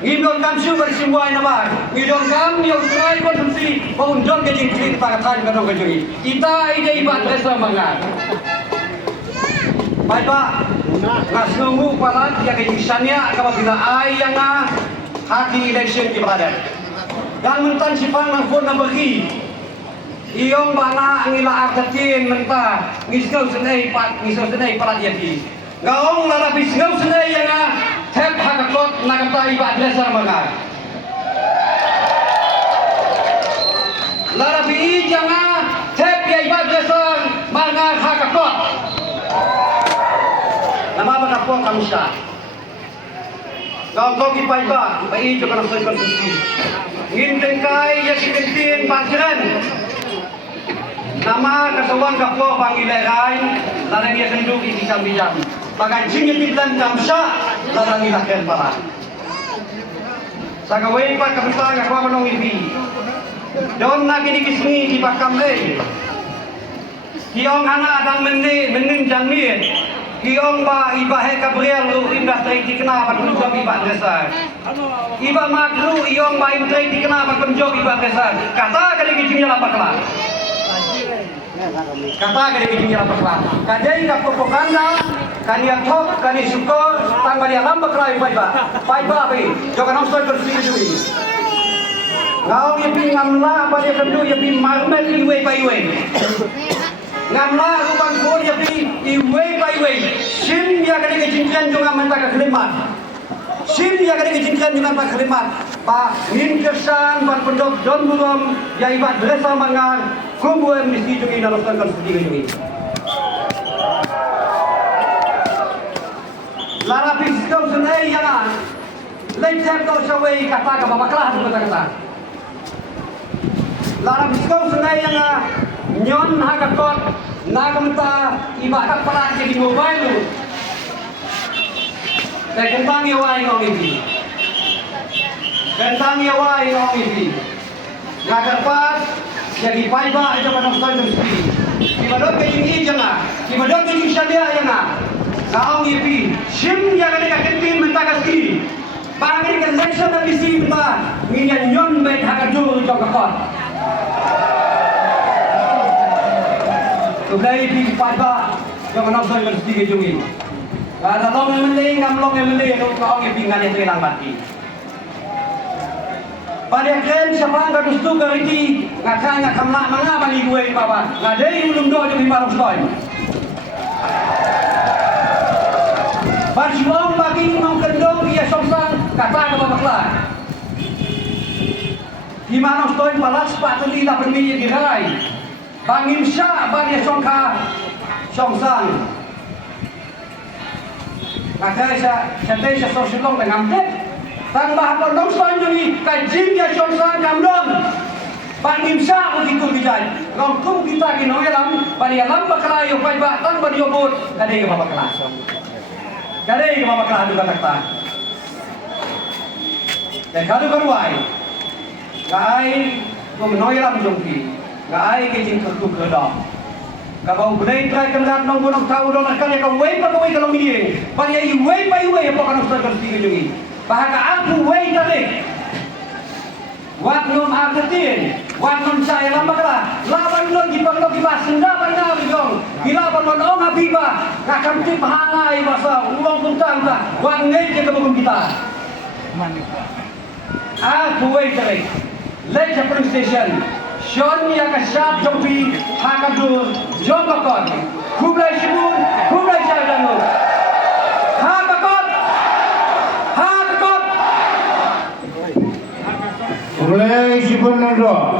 ngidon kam su bersimbuai nama ngidon kam yang try konsumsi paundon ke jingkring pakatan kadong kejungi ita ide ibat resa mangan baik pak ngasunggu palat yang kejisannya kapabila ai yang haki election di badan dan mentan sifang nangfun na bagi iyong bana ngila artatin menta ngisgaw senay palat yaki gaong larabis ngaw senay yang tep hakakot nakamta iba adresar mga larabi yang tep ya iba adresar mga hakakot nama bakapo kamsa gaong koki pa iba bai jo kana soy konsumsi nginteng kai ya sikentin pansiran nama kasawan kapo pangilerai larang ya kenduk iki kambijam bagai jingit dan kamsa larang ilaken para sagawai pa kapita ngakwa manong ibi don na kini kismi di bakam le kiong ana adang menin janmien kiong ba iba he Gabriel lu indah trai dikena pat penjom iba desa iba makru iong ba im trai dikena pat penjom iba desa kata kali kijingnya lapaklah kata kali kijingnya lapaklah kajai ka propaganda kania top kani syukur tang bali alam bakla iba be jokan ostoi bersih jui ngau yepi ngamla bali kendu yepi marmel iwe iwe ngamla ruban kur yepi iwe iwe sim ya kani kejingkian juga menta kekelimat sim ya kani kejingkian juga menta kekelimat pa ngin kesan ban pendok don burom ya ibat desa mangar kumbuem mesti jungi dalam kan sedih jungi larabis kau senai yang lecet kau sawai kata ke babaklah tu kata larabis kau senai yang nyon hakakot nagamta ibadat pala jadi mobile tu kentang yawai ngong ini kentang yawai ngong ini ngagarpat jadi paiba aja pada sekali mesti ibadot kejing jangan ibadot kejing syariah yang Kaong ipi, sim yang ada kakentin menta kaski, panggil ke election tapi sim menta minyak nyon baik hakajur jauh kakot. Sudah ipi pada jangan nafsu bersih kejungi. Ada long yang mending, long yang mending, kaong ipi ngan yang hilang mati. Pada kren siapa nggak dustu keriti, ngakanya kamla manga bali gue bapa, ngadei belum doa jadi marus toy. Berjuang bagi mengkendong ia songsang kata ke babaklah di mana stoi palas sepatu tidak berminyak dirai bangim sya bagi songka songsang kata saya sosiolog dengan tet tanpa kondong stoi jadi kajing ya songsang kamdong bangim sya begitu bijai ngomong kita kini alam bagi alam bakal ayo baik tanpa diobot kadang ke babaklah kadai mama keladu kata dan kadu karuai ngai ko menoiram jongki ngai ke jing kertu kedah kabau budai trai kendat nong bonong tau don akan ya wei pa wei kalau mini bari ai wei pa wei apa kan ustaz kerti jungi bahaga aku wei tarik wat nom akatin wat nom saya lambaklah lawan don gipang don gipas senda bana bijong gila ban on habiba ngakam tip hangai masa ulang puntang ta wat ngei ke kebun kita aku wei tarik late police station shon ya ka sharp jompi hakadur jokokon kublai sibun kublai jadanu hakakot Mulai sibun nado.